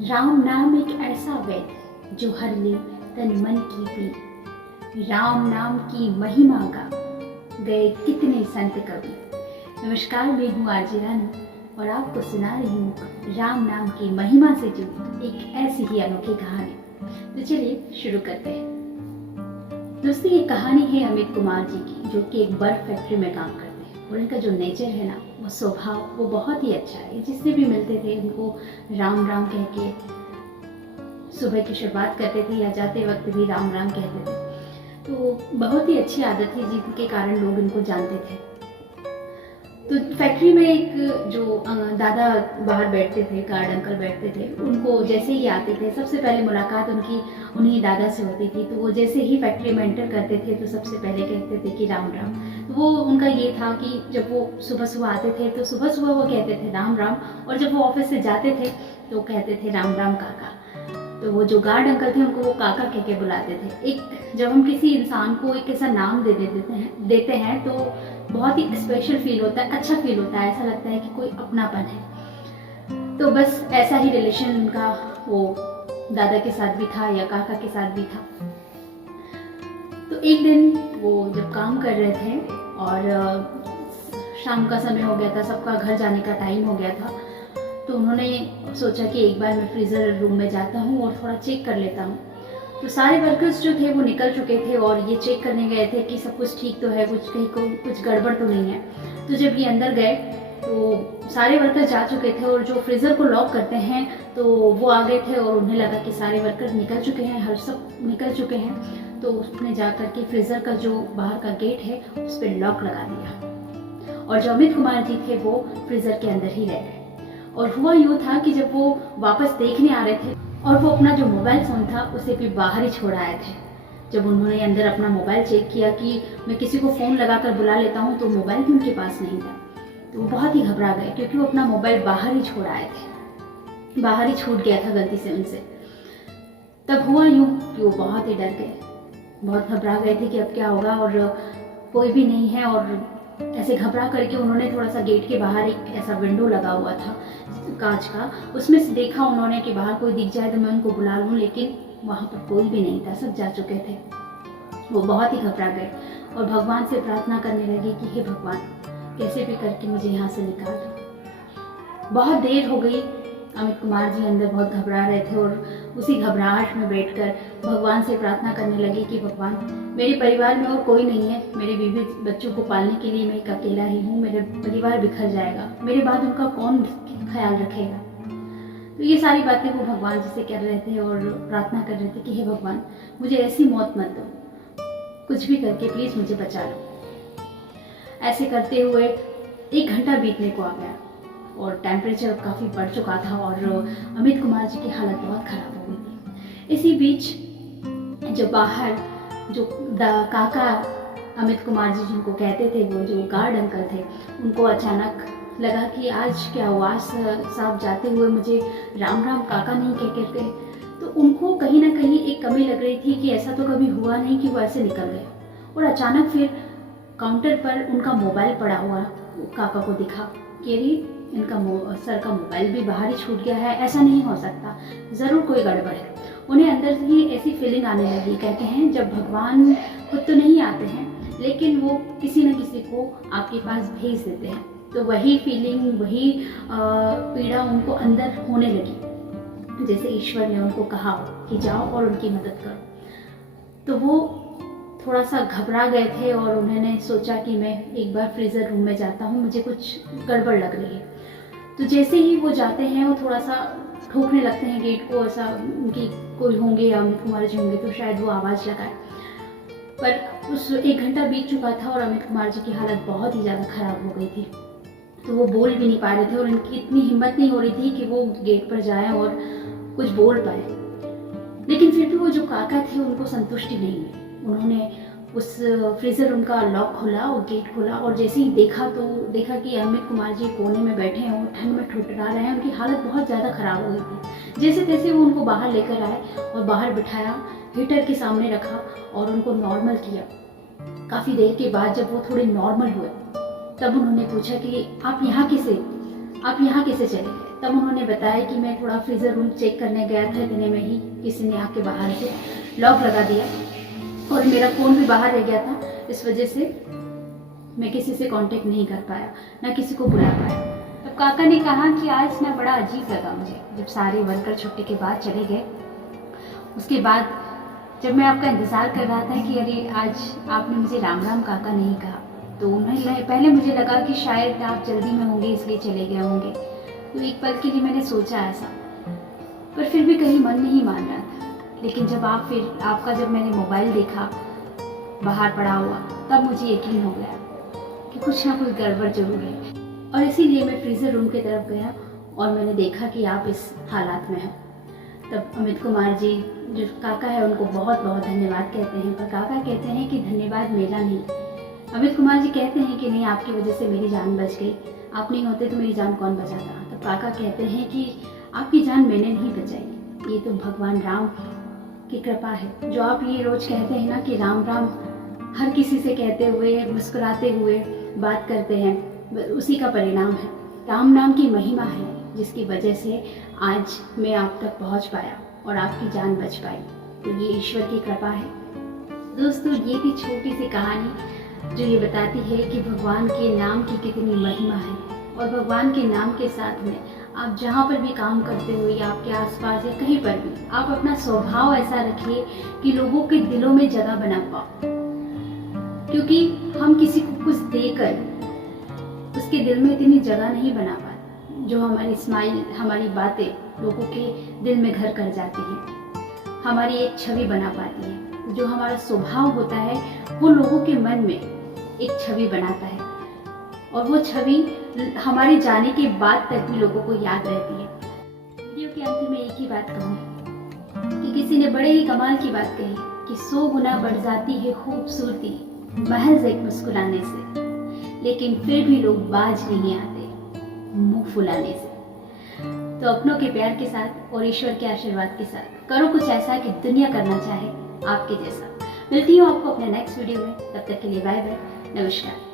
राम नाम एक ऐसा वैद्य जो हर ले तन मन की पीर। राम नाम की महिमा गा गए कितने संत कवि। नमस्कार, मैं हूँ आरजे रानी और आपको सुना रही हूँ राम नाम की महिमा से जुड़ी एक ऐसी ही अनोखी कहानी। तो चलिए शुरू करते हैं। दोस्तों, ये कहानी है अमित कुमार जी की, जो कि एक बर्फ फैक्ट्री में काम करते हैं और इनका जो नेचर है ना, वो स्वभाव वो बहुत ही अच्छा है। जिससे भी मिलते थे उनको राम राम कह के सुबह की शुरुआत करते थे या जाते वक्त भी राम राम कहते थे। तो बहुत ही अच्छी आदत थी जिनके कारण लोग इनको जानते थे। तो फैक्ट्री में एक जो दादा बाहर बैठते थे, गार्ड अंकल बैठते थे, उनको जैसे ही आते थे सबसे पहले मुलाकात उनकी उन्हीं दादा से होती थी। तो वो जैसे ही फैक्ट्री में एंटर करते थे तो सबसे पहले कहते थे कि राम राम। तो वो उनका ये था कि जब वो सुबह सुबह आते थे तो सुबह सुबह वो कहते थे राम राम, और जब वो ऑफिस से जाते थे तो कहते थे राम राम काका। तो वो जो गार्ड अंकल थे उनको वो काका कह के बुलाते थे। एक जब हम किसी इंसान को एक ऐसा नाम देते हैं तो बहुत ही स्पेशल फील होता है, अच्छा फील होता है, ऐसा लगता है कि कोई अपनापन है। तो बस ऐसा ही रिलेशन उनका वो दादा के साथ भी था या काका के साथ भी था। तो एक दिन वो जब काम कर रहे थे और शाम का समय हो गया था, सबका घर जाने का टाइम हो गया था, तो उन्होंने सोचा कि एक बार मैं फ्रीज़र रूम में जाता हूँ और थोड़ा चेक कर लेता हूँ। तो सारे वर्कर्स जो थे वो निकल चुके थे और ये चेक करने गए थे कि सब कुछ ठीक तो है, कहीं को कुछ गड़बड़ तो नहीं है। तो जब ये अंदर गए तो सारे वर्कर्स जा चुके थे और जो फ्रीज़र को लॉक करते हैं तो वो आ गए थे और उन्हें लगा कि सारे वर्कर्स निकल चुके हैं, हर सब निकल चुके हैं। तो उसने जा कर के फ्रीज़र का जो बाहर का गेट है उस पर लॉक लगा दिया और जो अमित कुमार जी थे वो फ्रीज़र के अंदर ही रह गए। और हुआ यूँ था कि जब वो वापस देखने आ रहे थे और वो अपना जो मोबाइल फ़ोन था उसे भी बाहर ही छोड़ आए थे। जब उन्होंने अंदर अपना मोबाइल चेक किया कि मैं किसी को फ़ोन लगाकर बुला लेता हूँ, तो मोबाइल भी उनके पास नहीं था। तो वो बहुत ही घबरा गए क्योंकि वो अपना मोबाइल बाहर ही छोड़ आए थे, बाहर ही छूट गया था गलती से उनसे। तब हुआ यूँ कि वो बहुत ही डर गए, बहुत घबरा गए थे कि अब क्या होगा, और कोई भी नहीं है। और ऐसे घबरा करके उन्होंने थोड़ा सा गेट के बाहर एक ऐसा विंडो लगा हुआ था कांच का, उसमें से देखा उन्होंने कि बाहर कोई दिख जाए तो मैं उनको बुला लूँ, लेकिन वहाँ पर कोई भी नहीं था, सब जा चुके थे। वो बहुत ही घबरा गए और भगवान से प्रार्थना करने लगे कि हे भगवान, कैसे भी करके मुझे यहाँ से निकाल दो। बहुत देर हो गई, अमित कुमार जी अंदर बहुत घबरा रहे थे और उसी घबराहट में बैठकर भगवान से प्रार्थना करने लगे कि भगवान, मेरे परिवार में और कोई नहीं है, मेरे बीवी बच्चों को पालने के लिए मैं एक अकेला ही हूँ, मेरा परिवार बिखर जाएगा, मेरे बाद उनका कौन ख्याल रखेगा। तो ये सारी बातें वो भगवान जी से कर रहे थे और प्रार्थना कर रहे थे कि हे भगवान, मुझे ऐसी मौत मत दो, कुछ भी करके प्लीज़ मुझे बचा लो। ऐसे करते हुए 1 घंटा बीतने को आ गया और टेम्परेचर काफ़ी बढ़ चुका था और अमित कुमार जी की हालत बहुत ख़राब हो गई थी। इसी बीच जो बाहर जो काका अमित कुमार जी जिनको कहते थे, वो जो गार्ड अंकल थे, उनको अचानक लगा कि आज क्या हुआ, साहब जाते हुए मुझे राम राम काका नहीं कह के गए। तो उनको कहीं ना कहीं एक कमी लग रही थी कि ऐसा तो कभी हुआ नहीं कि वो ऐसे निकल गए। और अचानक फिर काउंटर पर उनका मोबाइल पड़ा हुआ काका को दिखा कि इनका सर का मोबाइल भी बाहर ही छूट गया है, ऐसा नहीं हो सकता, ज़रूर कोई गड़बड़ है। उन्हें अंदर से ही ऐसी फीलिंग आने लगी। कहते हैं जब भगवान खुद तो नहीं आते हैं लेकिन वो किसी न किसी को आपके पास भेज देते हैं, तो वही फीलिंग, वही पीड़ा उनको अंदर होने लगी, जैसे ईश्वर ने उनको कहा कि जाओ और उनकी मदद करो। तो वो थोड़ा सा घबरा गए थे और उन्होंने सोचा कि मैं एक बार फ्रीज़र रूम में जाता हूँ, मुझे कुछ गड़बड़ लग रही है। तो जैसे ही वो जाते हैं वो थोड़ा सा ठोकने लगते हैं गेट को, ऐसा उनकी कोई होंगे या अमित कुमार जी होंगे तो शायद वो आवाज़ लगाए। पर उस 1 घंटा बीत चुका था और अमित कुमार जी की हालत बहुत ही ज़्यादा ख़राब हो गई थी। तो वो बोल भी नहीं पा रहे थे और उनकी इतनी हिम्मत नहीं हो रही थी कि वो गेट पर जाएं और कुछ बोल पाए। लेकिन फिर भी वो जो काका थे उनको संतुष्टि नहीं हुई। उन्होंने उस फ्रीज़र रूम का लॉक खोला और गेट खोला और जैसे ही देखा कि अमित कुमार जी कोने में बैठे हैं और ठंड में ठुठरा रहे हैं, उनकी हालत बहुत ज़्यादा ख़राब हो गई थी। जैसे तैसे वो उनको बाहर लेकर आए और बाहर बिठाया, हीटर के सामने रखा और उनको नॉर्मल किया। काफ़ी देर के बाद जब वो थोड़े नॉर्मल हुए तब उन्होंने पूछा कि आप यहाँ कैसे चले गए। तब उन्होंने बताया कि मैं थोड़ा फ्रीज़र रूम चेक करने गया था, इतने में ही किसी ने आके बाहर से लॉक लगा दिया और मेरा फ़ोन भी बाहर रह गया था। इस वजह से मैं किसी से कांटेक्ट नहीं कर पाया, ना किसी को बुला पाया। तब काका ने कहा कि आज ना बड़ा अजीब लगा मुझे, जब सारे वर्कर छुट्टी के बाद चले गए। उसके बाद जब मैं आपका इंतज़ार कर रहा था कि अरे आज आपने मुझे राम राम काका नहीं कहा, तो उन्हें पहले मुझे लगा कि शायद आप जल्दी में होंगे इसलिए चले गए होंगे। तो एक पल के लिए मैंने सोचा ऐसा, पर फिर भी कहीं मन नहीं मान रहा था। लेकिन जब आपका जब मैंने मोबाइल देखा बाहर पड़ा हुआ, तब मुझे यकीन हो गया कि कुछ ना कुछ गड़बड़ जरूर है। और इसीलिए मैं फ्रीज़र रूम की तरफ गया और मैंने देखा कि आप इस हालात में हैं। तब अमित कुमार जी जो काका है उनको बहुत बहुत धन्यवाद कहते हैं, पर काका कहते हैं कि धन्यवाद मेरा नहीं। अमित कुमार जी कहते हैं कि नहीं, आपकी वजह से मेरी जान बच गई, आप नहीं होते तो मेरी जान कौन बचाता। तब काका कहते हैं कि आपकी जान मैंने नहीं बचाई, ये तो भगवान राम की कृपा है। जो आप ये रोज़ कहते हैं ना कि राम राम हर किसी से कहते हुए, मुस्कुराते हुए बात करते हैं, उसी का परिणाम है। राम नाम की महिमा है जिसकी वजह से आज मैं आप तक पहुंच पाया और आपकी जान बच पाई, तो ये ईश्वर की कृपा है। दोस्तों, ये थी छोटी सी कहानी जो ये बताती है कि भगवान के नाम की कितनी महिमा है। और भगवान के नाम के साथ में आप जहाँ पर भी काम करते हो या आपके आसपास या कहीं पर भी, आप अपना स्वभाव ऐसा रखिए कि लोगों के दिलों में जगह बना पाओ। क्योंकि हम किसी को कुछ देकर उसके दिल में इतनी जगह नहीं बना पाते, जो हमारी स्माइल, हमारी बातें लोगों के दिल में घर कर जाती है, हमारी एक छवि बना पाती है। जो हमारा स्वभाव होता है वो लोगों के मन में एक छवि बनाता है, और वो छवि हमारे जाने के बाद तक भी लोगों को याद रहती है। वीडियो के अंत में एक ही बात कहूँ कि किसी ने बड़े ही कमाल की बात कही कि 100 गुना बढ़ जाती है खूबसूरती महज एक मुस्कुराने से, लेकिन फिर भी लोग बाज नहीं आते मुंह फुलाने से। तो अपनों के प्यार के साथ और ईश्वर के आशीर्वाद के साथ करो कुछ ऐसा कि दुनिया करना चाहे आपके जैसा। मिलती हूँ आपको अपने नेक्स्ट वीडियो में, तब तक के लिए बाय बाय, नमस्कार।